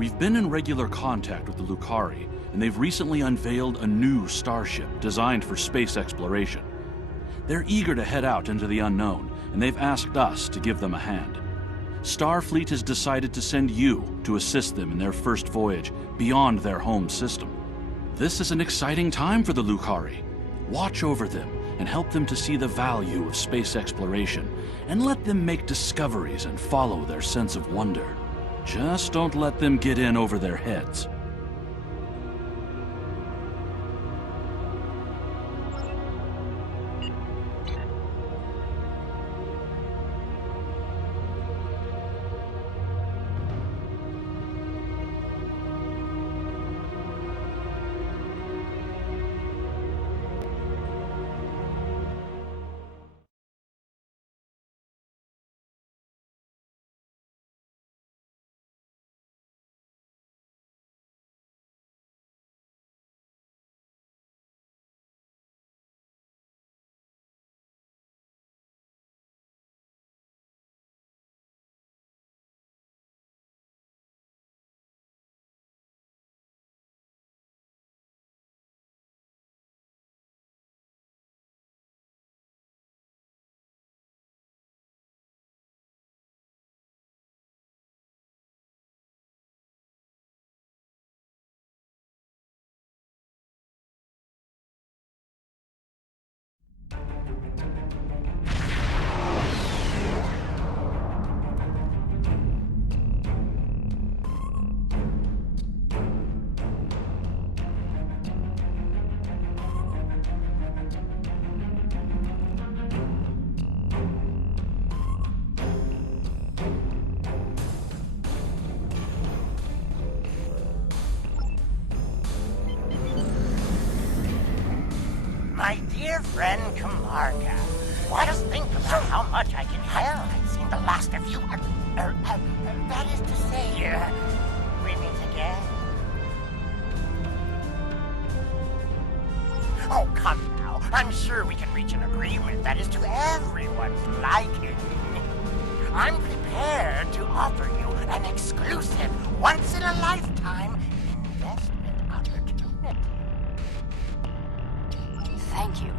We've been in regular contact with the Lukari, and they've recently unveiled a new starship designed for space exploration. They're eager to head out into the unknown, and they've asked us to give them a hand. Starfleet has decided to send you to assist them in their first voyage beyond their home system. This is an exciting time for the Lukari. Watch over them and help them to see the value of space exploration, and let them make discoveries and follow their sense of wonder. Just don't let them get in over their heads. My dear friend Kamarka, just think about how much I can tell. I've seen the last of you. That is to say, we meet again. Oh, come now. I'm sure we can reach an agreement that is to everyone's liking. I'm prepared to offer you an exclusive, once-in-a-lifetime investment opportunity. Thank you.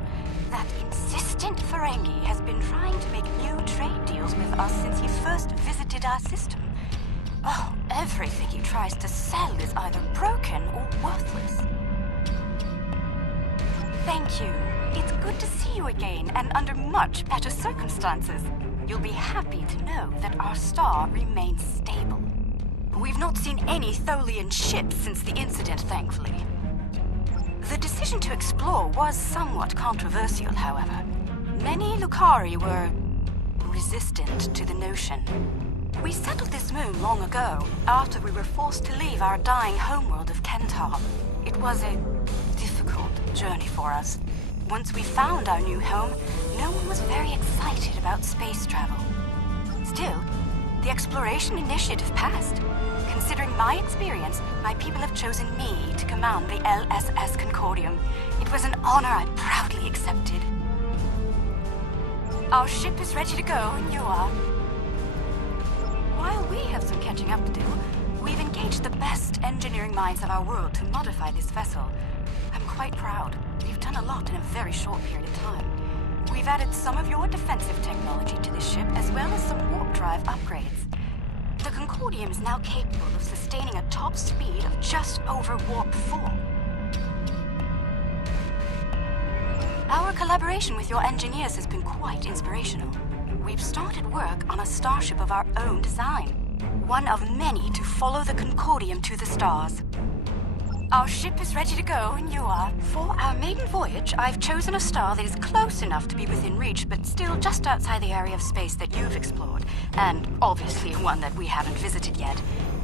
That insistent Ferengi has been trying to make new trade deals with us since he first visited our system. Oh, everything he tries to sell is either broken or worthless. Thank you. It's good to see you again, and under much better circumstances. You'll be happy to know that our star remains stable. We've not seen any Tholian ships since the incident, thankfully. The decision to explore was somewhat controversial, however. Many Lukari were resistant to the notion. We settled this moon long ago, after we were forced to leave our dying homeworld of Kentar. It was a difficult journey for us. Once we found our new home, no one was very excited about space travel. Still, the exploration initiative passed. Considering my experience, my people have chosen me to command the LSS Concordium. It was an honor I proudly accepted. Our ship is ready to go, and you are. While we have some catching up to do, we've engaged the best engineering minds of our world to modify this vessel. I'm quite proud. We've done a lot in a very short period of time. We've added some of your defensive technology to this ship, as well as some warp drive upgrades. The Concordium is now capable of sustaining a top speed of just over Warp 4. Our collaboration with your engineers has been quite inspirational. We've started work on a starship of our own design, one of many to follow the Concordium to the stars. Our ship is ready to go, and you are. For our maiden voyage, I've chosen a star that is close enough to be within reach, but still just outside the area of space that you've explored, and obviously one that we haven't visited yet.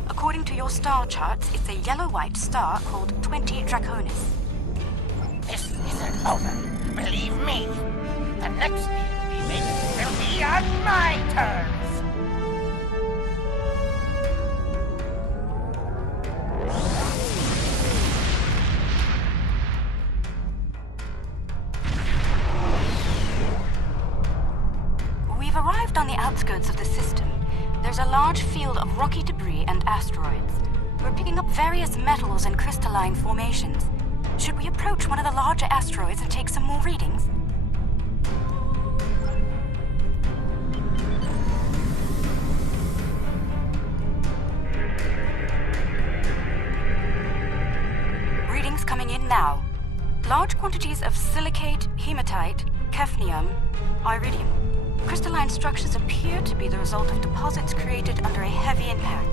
According to your star charts, it's a yellow-white star called 20 Draconis. This isn't over. Believe me, the next deal we make will be on my terms. Arrived on the outskirts of the system. There's a large field of rocky debris and asteroids. We're picking up various metals and crystalline formations. Should we approach one of the larger asteroids and take some more readings? Readings coming in now. Large quantities of silicate, hematite, hafnium, iridium. Crystalline structures appear to be the result of deposits created under a heavy impact.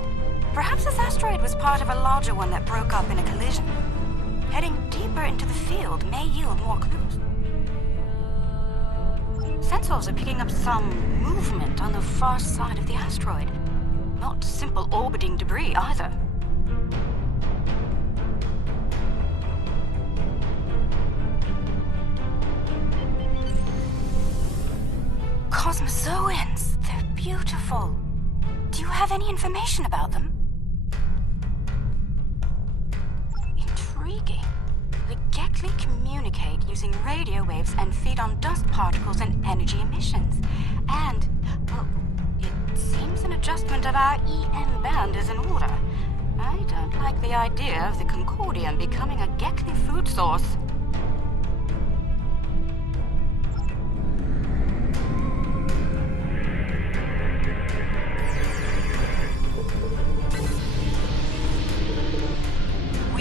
Perhaps this asteroid was part of a larger one that broke up in a collision. Heading deeper into the field may yield more clues. Sensors are picking up some movement on the far side of the asteroid. Not simple orbiting debris either. Cosmozoans, they're beautiful. Do you have any information about them? Intriguing. The Gekli communicate using radio waves and feed on dust particles and energy emissions. And, well, it seems an adjustment of our EM band is in order. I don't like the idea of the Concordium becoming a Gekli food source.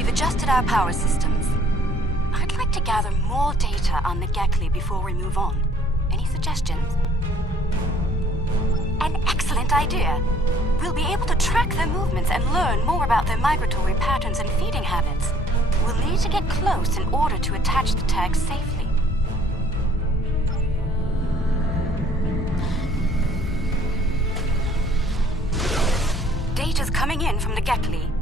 Adjusted our power systems. I'd like to gather more data on the Gekli before we move on. Any suggestions? An excellent idea. We'll be able to track their movements and learn more about their migratory patterns and feeding habits. We'll need to get close in order to attach the tags safely. Data's coming in from the Gekli.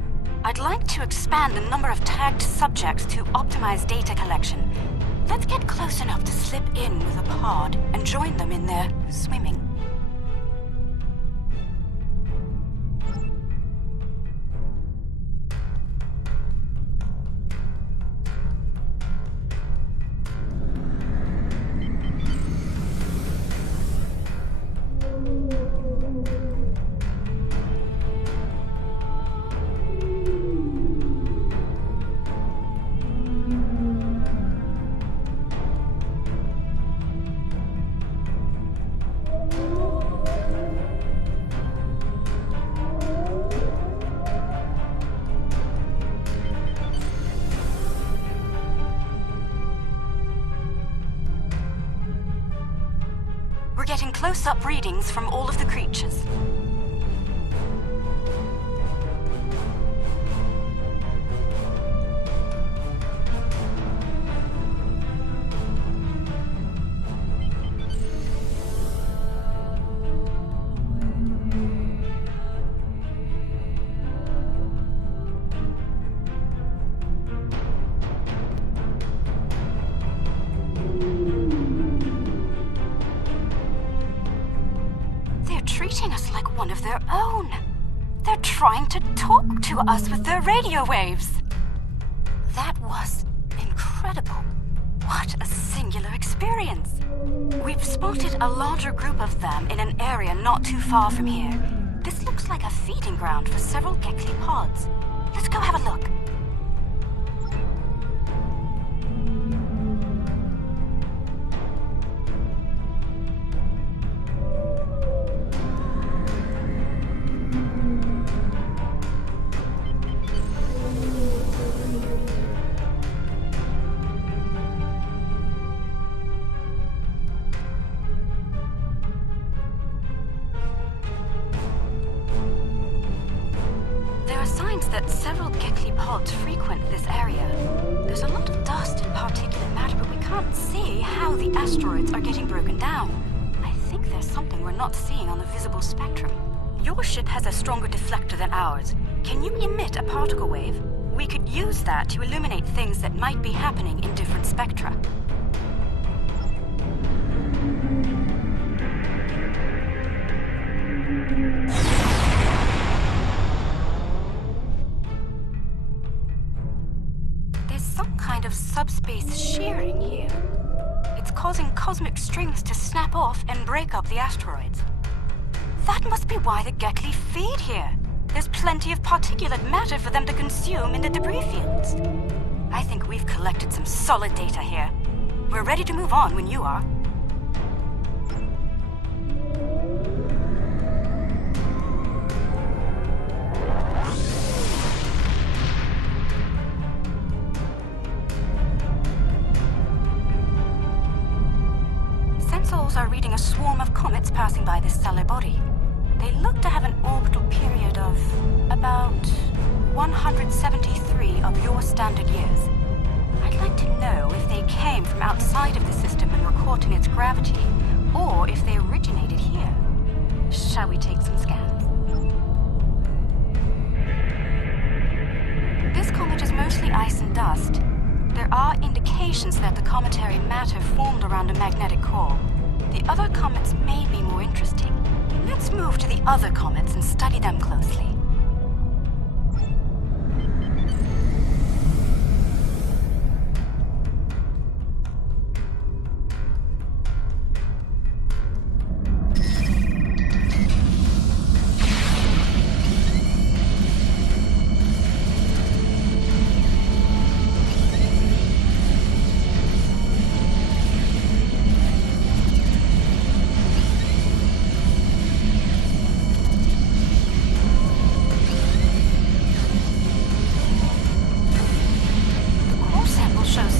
I'd like to expand the number of tagged subjects to optimize data collection. Let's get close enough to slip in with a pod and join them in their swimming. We're getting close-up readings from all of the creatures. Treating us like one of their own. They're trying to talk to us with their radio waves. That was incredible. What a singular experience. We've spotted a larger group of them in an area not too far from here. This looks like a feeding ground for several Gekli pods. Let's go have a look. That several Gekli pods frequent this area. There's a lot of dust and particulate matter, but we can't see how the asteroids are getting broken down. I think there's something we're not seeing on the visible spectrum. Your ship has a stronger deflector than ours. Can you emit a particle wave? We could use that to illuminate things that might be happening in different spectra. Of subspace shearing here. It's causing cosmic strings to snap off and break up the asteroids. That must be why the Gekli feed here. There's plenty of particulate matter for them to consume in the debris fields. I think we've collected some solid data here. We're ready to move on when you are. Sensors are reading a swarm of comets passing by this stellar body. They look to have an orbital period of about 173 of your standard years. I'd like to know if they came from outside of the system and were caught in its gravity, or if they originated here. Shall we take some scans? This comet is mostly ice and dust. There are indications that the cometary matter formed around a magnetic core. The other comets may be more interesting. Let's move to the other comets and study them closely.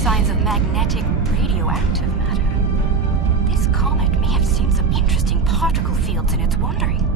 Signs of magnetic radioactive matter. This comet may have seen some interesting particle fields in its wandering.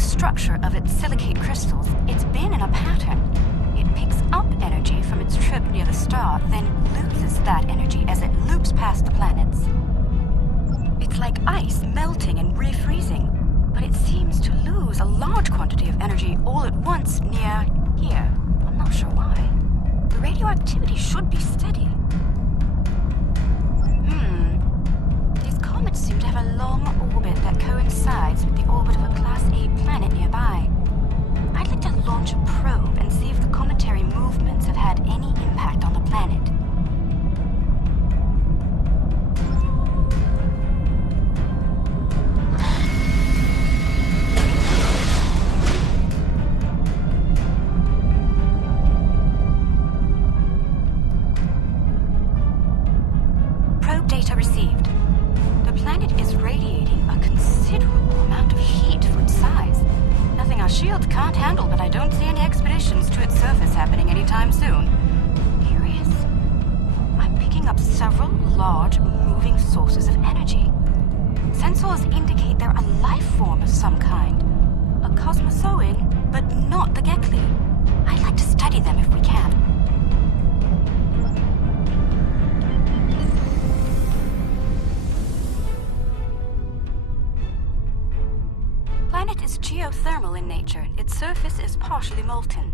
Structure of its silicate crystals, it's been in a pattern. It picks up energy from its trip near the star, then loses that energy as it loops past the planets. It's like ice melting and refreezing, but it seems to lose a large quantity of energy all at once near here. I'm not sure why. The radioactivity should be steady. These comets seem to have a long orbit that coincides with the orbit of a Class A planet nearby. I'd like to launch a probe and see if the cometary movements have had any impact on the planet. Probe data received. The planet is radiating a considerable amount of heat for its size. Nothing our shields can't handle, but I don't see any expeditions to its surface happening anytime soon. Curious. I'm picking up several large, moving sources of energy. Sensors indicate they're a life form of some kind. A cosmozoid, but not the Gekli. I'd like to study them if we can. Planet is geothermal in nature. Its surface is partially molten.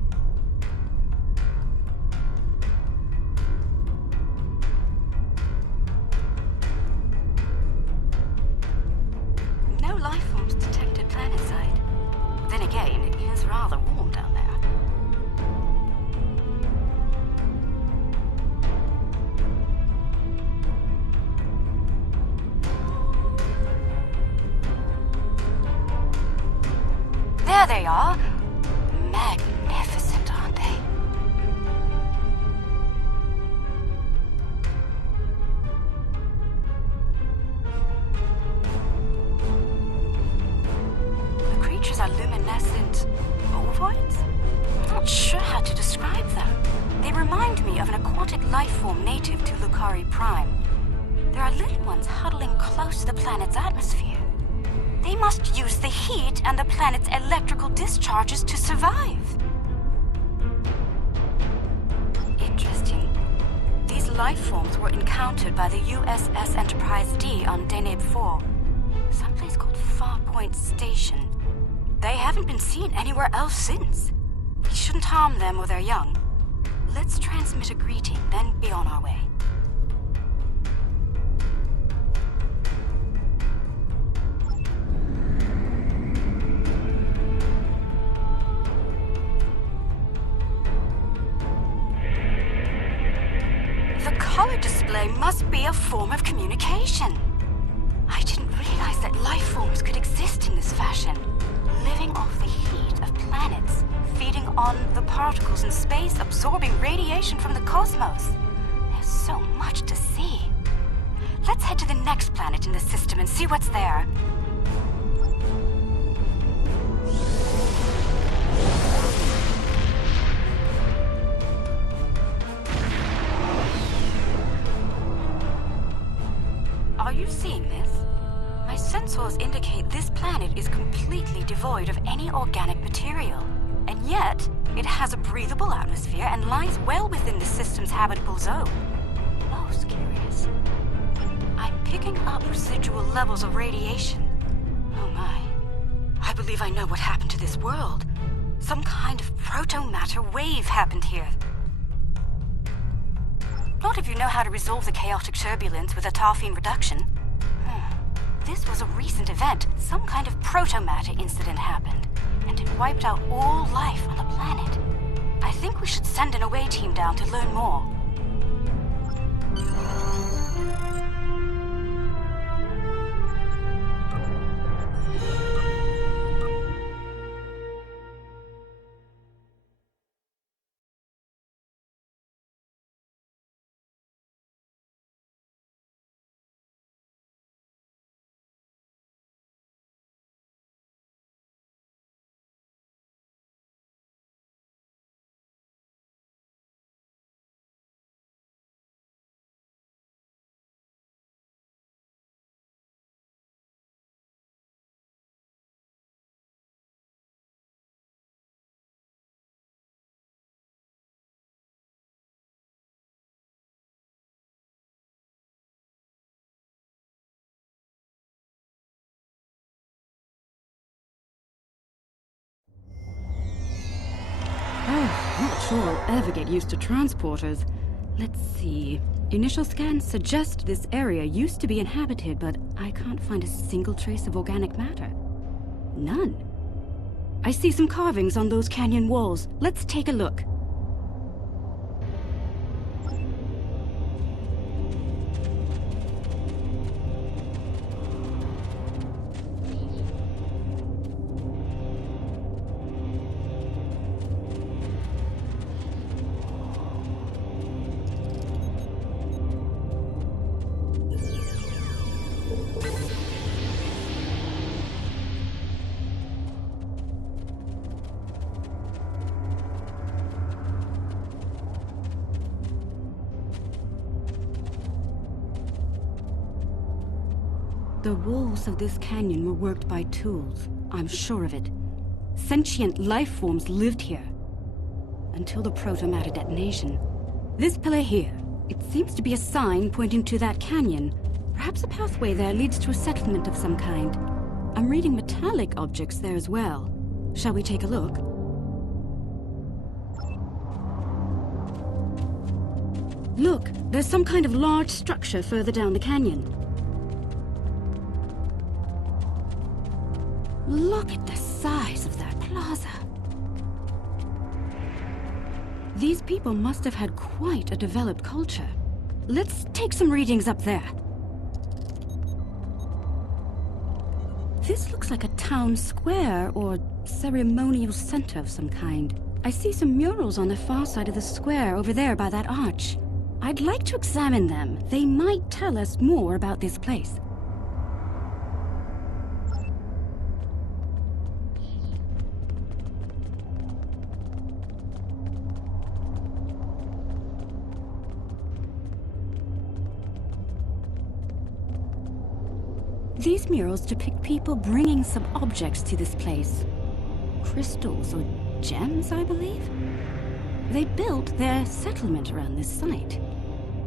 remind me of an aquatic life form native to Lukari Prime. There are little ones huddling close to the planet's atmosphere. They must use the heat and the planet's electrical discharges to survive. Interesting. These life forms were encountered by the USS Enterprise D on Deneb 4, someplace called Farpoint Station. They haven't been seen anywhere else since. We shouldn't harm them or their young. Let's transmit a greeting, then be on our way. The color display must be a form of communication. I didn't realize that life forms could exist in this fashion, living off the heat of planets, feeding on the particles in space, absorbing radiation from the cosmos. There's so much to see. Let's head to the next planet in the system and see what's there. Are you seeing this? My sensors indicate this planet is completely devoid of any organic material. And yet, it has a breathable atmosphere and lies well within the system's habitable zone. Most curious. I'm picking up residual levels of radiation. Oh my. I believe I know what happened to this world. Some kind of proto-matter wave happened here. Not if you know how to resolve the chaotic turbulence with a tarfine reduction. This was a recent event. Some kind of proto-matter incident happened, and it wiped out all life on the planet. I think we should send an away team down to learn more. Not sure I'll ever get used to transporters. Let's see. Initial scans suggest this area used to be inhabited, but I can't find a single trace of organic matter. None. I see some carvings on those canyon walls. Let's take a look. The walls of this canyon were worked by tools. I'm sure of it. Sentient life forms lived here. Until the proto-matter detonation. This pillar here, it seems to be a sign pointing to that canyon. Perhaps a pathway there leads to a settlement of some kind. I'm reading metallic objects there as well. Shall we take a look? Look, there's some kind of large structure further down the canyon. Look at the size of that plaza. These people must have had quite a developed culture. Let's take some readings up there. This looks like a town square or ceremonial center of some kind. I see some murals on the far side of the square over there by that arch. I'd like to examine them. They might tell us more about this place. These murals depict people bringing some objects to this place. Crystals or gems, I believe? They built their settlement around this site.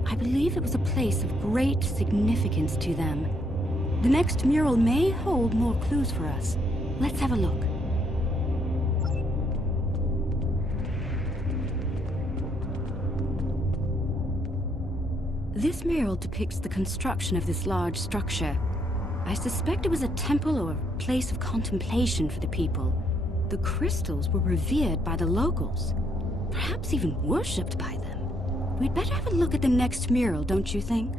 I believe it was a place of great significance to them. The next mural may hold more clues for us. Let's have a look. This mural depicts the construction of this large structure. I suspect it was a temple or a place of contemplation for the people. The crystals were revered by the locals, perhaps even worshipped by them. We'd better have a look at the next mural, don't you think?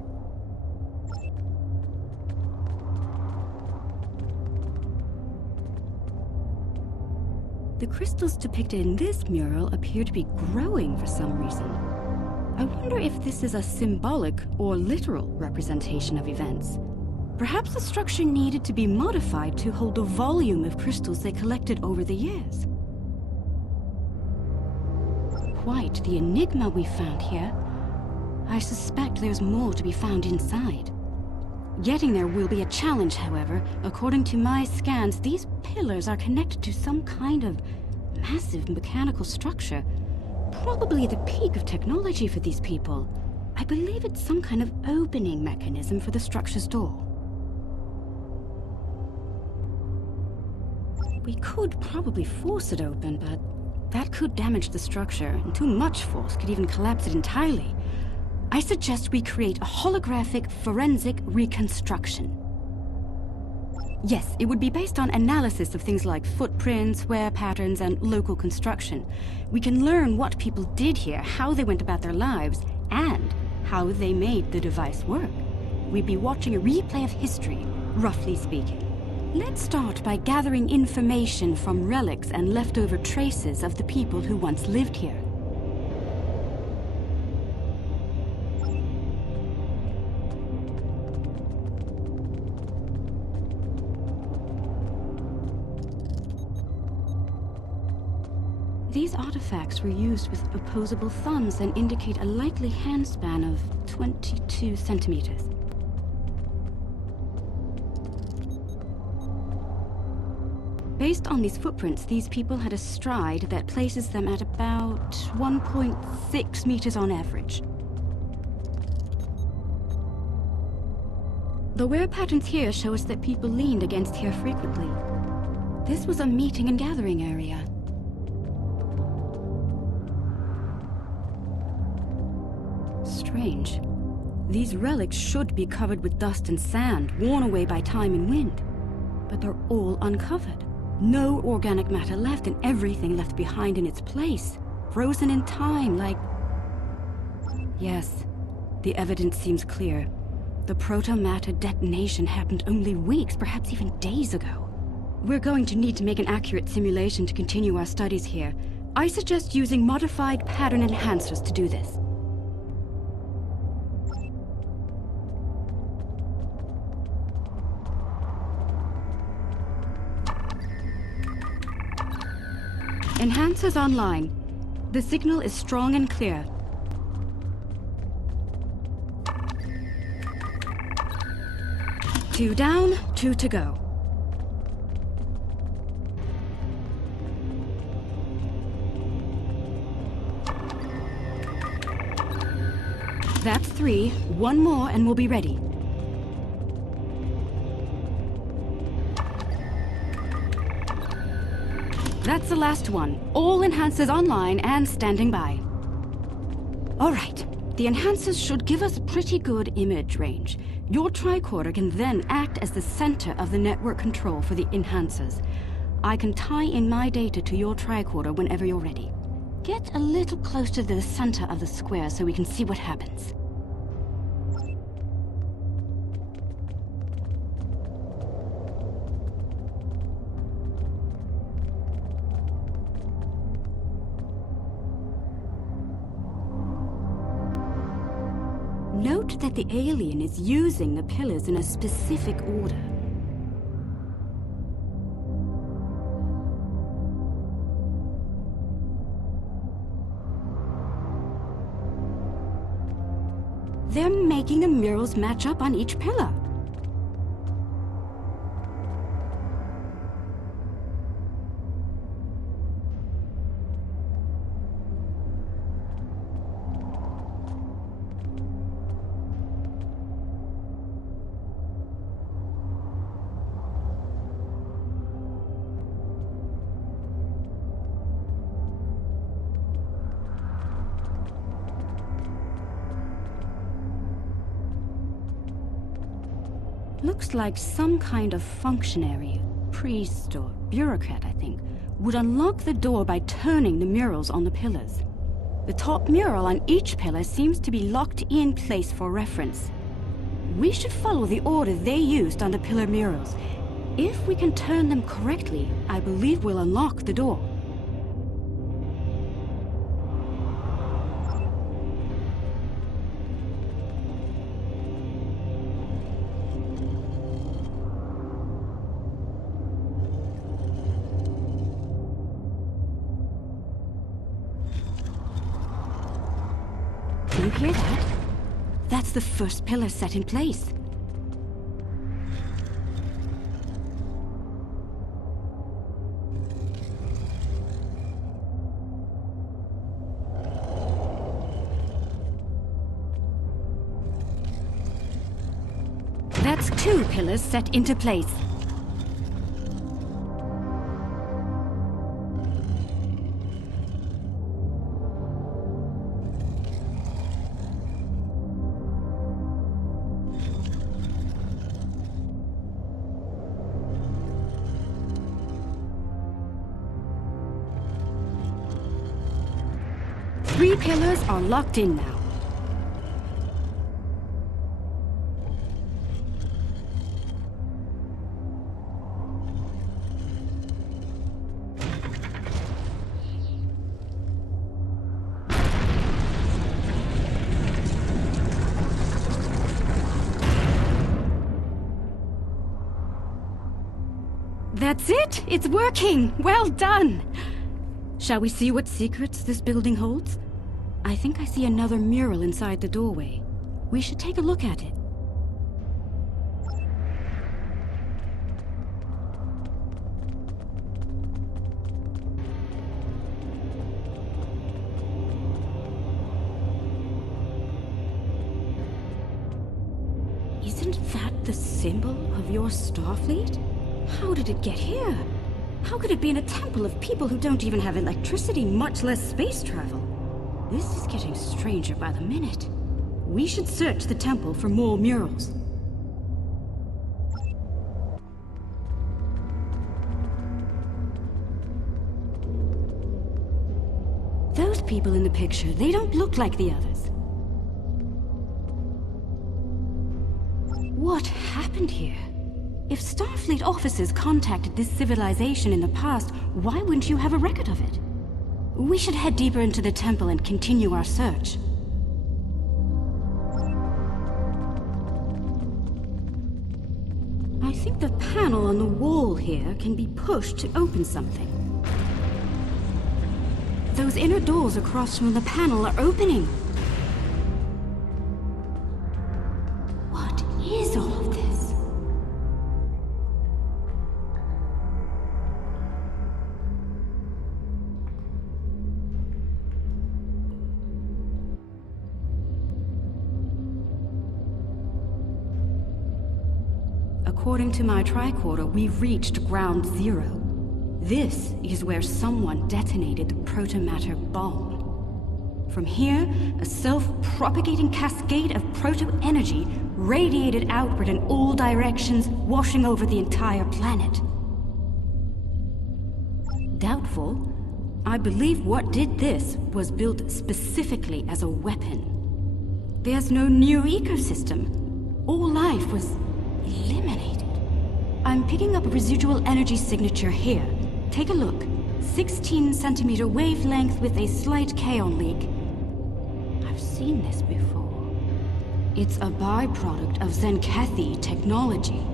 The crystals depicted in this mural appear to be growing for some reason. I wonder if this is a symbolic or literal representation of events. Perhaps the structure needed to be modified to hold the volume of crystals they collected over the years. Quite the enigma we found here. I suspect there's more to be found inside. Getting there will be a challenge, however. According to my scans, these pillars are connected to some kind of massive mechanical structure. Probably the peak of technology for these people. I believe it's some kind of opening mechanism for the structure's door. We could probably force it open, but that could damage the structure, and too much force could even collapse it entirely. I suggest we create a holographic forensic reconstruction. Yes, it would be based on analysis of things like footprints, wear patterns, and local construction. We can learn what people did here, how they went about their lives, and how they made the device work. We'd be watching a replay of history, roughly speaking. Let's start by gathering information from relics and leftover traces of the people who once lived here. These artifacts were used with opposable thumbs and indicate a likely hand span of 22 centimeters. Based on these footprints, these people had a stride that places them at about 1.6 meters on average. The wear patterns here show us that people leaned against here frequently. This was a meeting and gathering area. Strange. These relics should be covered with dust and sand, worn away by time and wind. But they're all uncovered. No organic matter left, and everything left behind in its place. Frozen in time, like... Yes, the evidence seems clear. The proto-matter detonation happened only weeks, perhaps even days ago. We're going to need to make an accurate simulation to continue our studies here. I suggest using modified pattern enhancers to do this. Enhancers online. The signal is strong and clear. Two down, two to go. That's three. One more and we'll be ready. That's the last one. All enhancers online and standing by. All right. The enhancers should give us a pretty good image range. Your tricorder can then act as the center of the network control for the enhancers. I can tie in my data to your tricorder whenever you're ready. Get a little close to the center of the square so we can see what happens. Note that the alien is using the pillars in a specific order. They're making the murals match up on each pillar. Looks like some kind of functionary, priest or bureaucrat, I think, would unlock the door by turning the murals on the pillars. The top mural on each pillar seems to be locked in place for reference. We should follow the order they used on the pillar murals. If we can turn them correctly, I believe we'll unlock the door. Do you hear that? That's the first pillar set in place. That's 2 pillars set into place. Three pillars are locked in now. That's it! It's working! Well done! Shall we see what secrets this building holds? I think I see another mural inside the doorway. We should take a look at it. Isn't that the symbol of your Starfleet? How did it get here? How could it be in a temple of people who don't even have electricity, much less space travel? This is getting stranger by the minute. We should search the temple for more murals. Those people in the picture, they don't look like the others. What happened here? If Starfleet officers contacted this civilization in the past, why wouldn't you have a record of it? We should head deeper into the temple and continue our search. I think the panel on the wall here can be pushed to open something. Those inner doors across from the panel are opening. What is all of this? According to my tricorder, we've reached ground zero. This is where someone detonated the protomatter bomb. From here, a self-propagating cascade of proto-energy radiated outward in all directions, washing over the entire planet. Doubtful. I believe what did this was built specifically as a weapon. There's no new ecosystem. All life was eliminated. I'm picking up a residual energy signature here. Take a look. 16 centimeter wavelength with a slight kaon leak. I've seen this before. It's a byproduct of Zenkethi technology.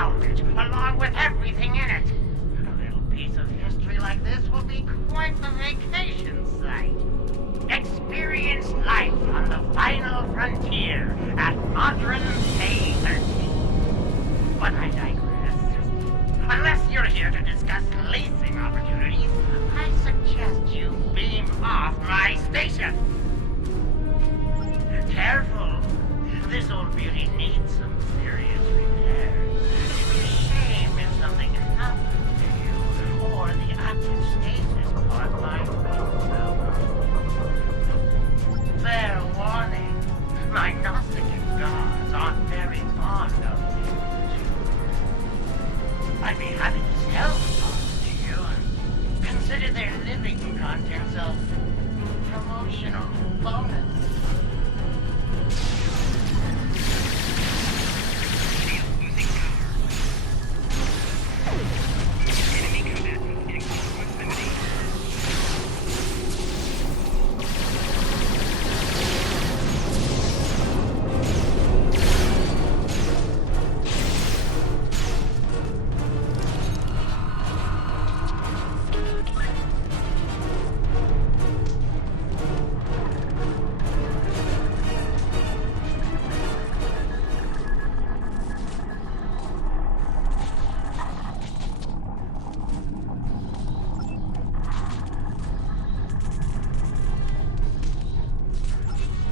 salvage, along with everything in it. A little piece of history like this will be quite the vacation site. Experience life on the final frontier at modern Day 13. But I digress. Unless you're here to discuss leasing opportunities, I suggest you beam off my spaceship. Careful. This old beauty needs some serious repairs. It'd be a shame if something happened to you, or the active stasis caused by fair warning. My Gnostic gods aren't very fond of me. I'd be happy to sell the parts to you and consider their living contents a promotional bonus.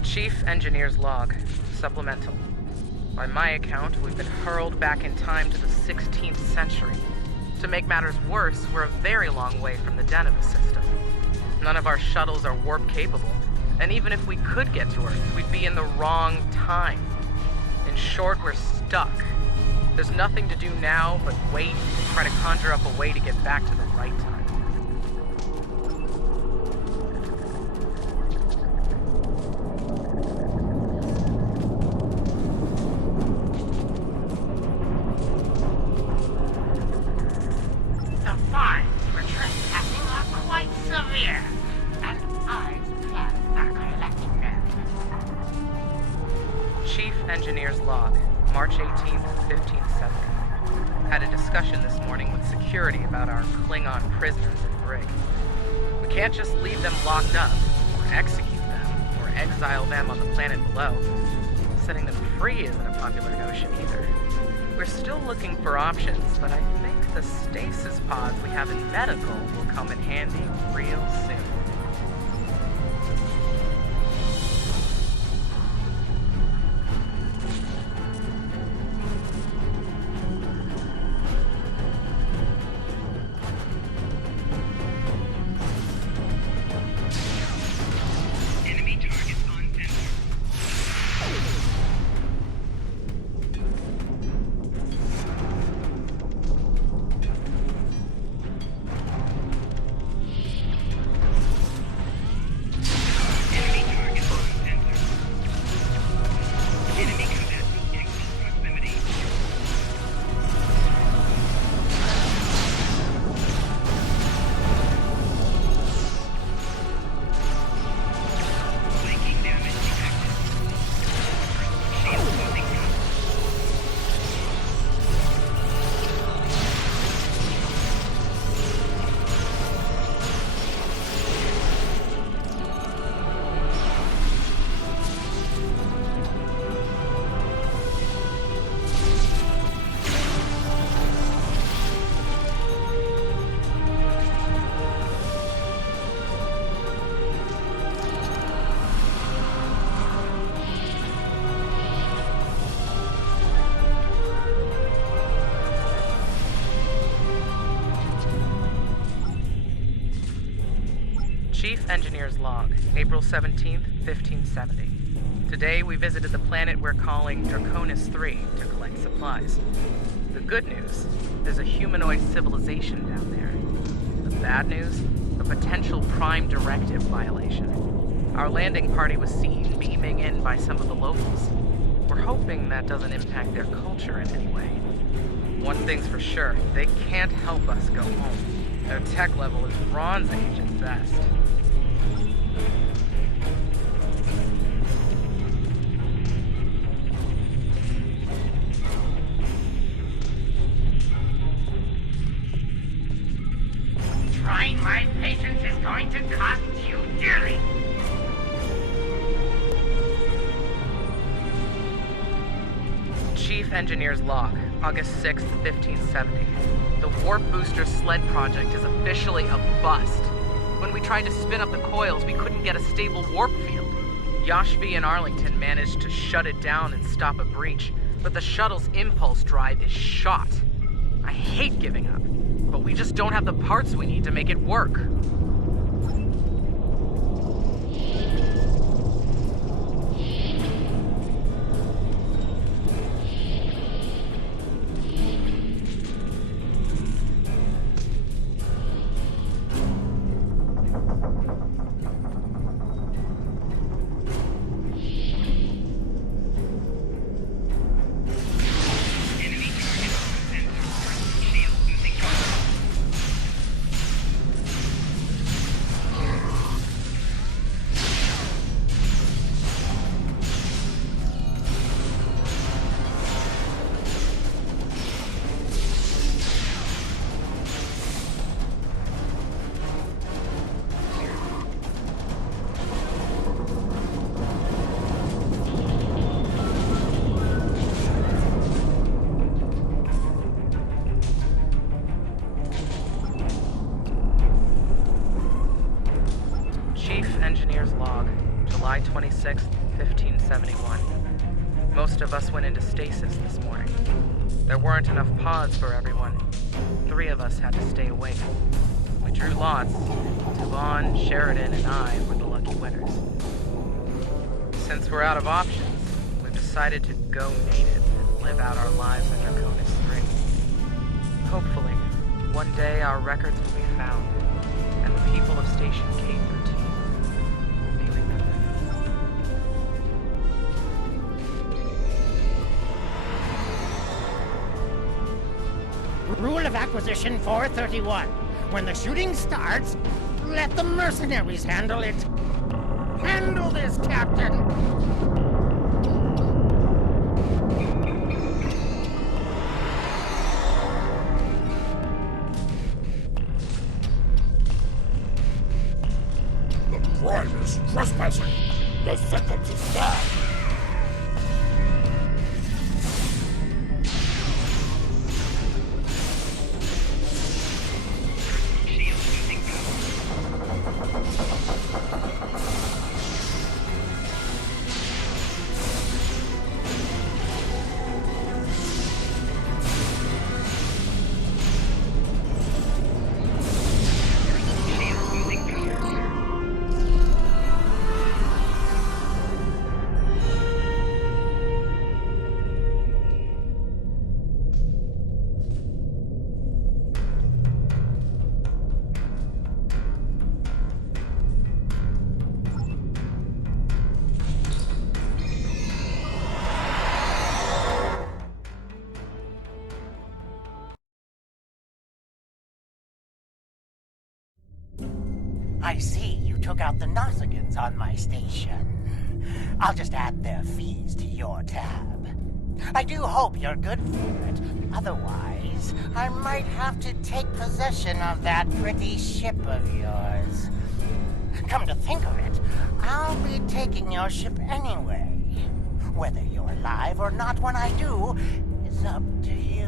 Chief Engineer's Log. Supplemental. By my account, we've been hurled back in time to the 16th century. To make matters worse, we're a very long way from the Deneva system. None of our shuttles are warp-capable, and even if we could get to Earth, we'd be in the wrong time. In short, we're stuck. There's nothing to do now but wait and try to conjure up a way to get back to the right time. Engineer's Log, March 18th, 1570. Had a discussion this morning with security about our Klingon prisoners in Brig. We can't just leave them locked up, or execute them, or exile them on the planet below. Setting them free isn't a popular notion either. We're still looking for options, but I think the stasis pods we have in medical will come in handy real soon. Chief Engineer's Log, April 17th, 1570. Today we visited the planet we're calling Draconis 3 to collect supplies. The good news, there's a humanoid civilization down there. The bad news, a potential Prime Directive violation. Our landing party was seen beaming in by some of the locals. We're hoping that doesn't impact their culture in any way. One thing's for sure, they can't help us go home. Their tech level is Bronze Age at best. going to cost you dearly. Chief Engineer's Log, August 6th, 1570. The Warp Booster Sled project is officially a bust. When we tried to spin up the coils, we couldn't get a stable warp field. Yashvi and Arlington managed to shut it down and stop a breach, but the shuttle's impulse drive is shot. I hate giving up, but we just don't have the parts we need to make it work. Engineer's Log, July 26th, 1571. Most of us went into stasis this morning. There weren't enough pods for everyone. 3 of us had to stay awake. We drew lots. Tavon, Sheridan, and I were the lucky winners. Since we're out of options, we've decided to go native and live out our lives under Conus 3. Hopefully, one day our records will be found, and the people of Station K13 will be remembered. Rule of Acquisition 431. When the shooting starts, let the mercenaries handle it. Handle this, Captain! The crime is trespassing. The sentence is death. I see you took out the Nothigans on my station. I'll just add their fees to your tab. I do hope you're good for it. Otherwise, I might have to take possession of that pretty ship of yours. Come to think of it, I'll be taking your ship anyway. Whether you're alive or not when I do is up to you.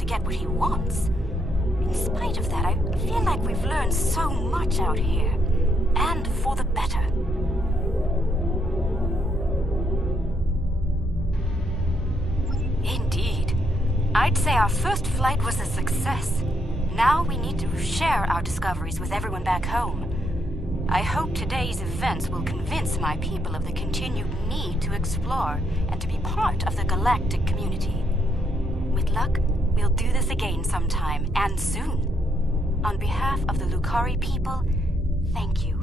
to get what he wants. In spite of that, I feel like we've learned so much out here. And for the better. Indeed. I'd say our first flight was a success. Now we need to share our discoveries with everyone back home. I hope today's events will convince my people of the continued need to explore and to be part of the galactic community. With luck, we'll do this again sometime, and soon. On behalf of the Lukari people, thank you.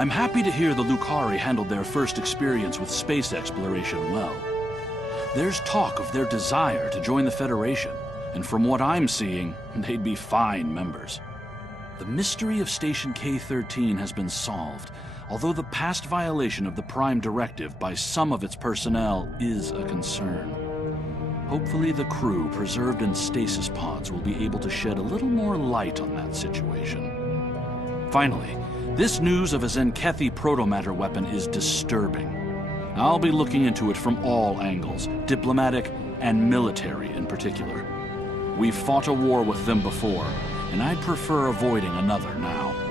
I'm happy to hear the Lukari handled their first experience with space exploration well. There's talk of their desire to join the Federation, and from what I'm seeing, they'd be fine members. The mystery of Station K-13 has been solved, although the past violation of the Prime Directive by some of its personnel is a concern. Hopefully the crew preserved in stasis pods will be able to shed a little more light on that situation. Finally, this news of a Zenkethi protomatter weapon is disturbing. I'll be looking into it from all angles, diplomatic and military in particular. We've fought a war with them before, and I'd prefer avoiding another now.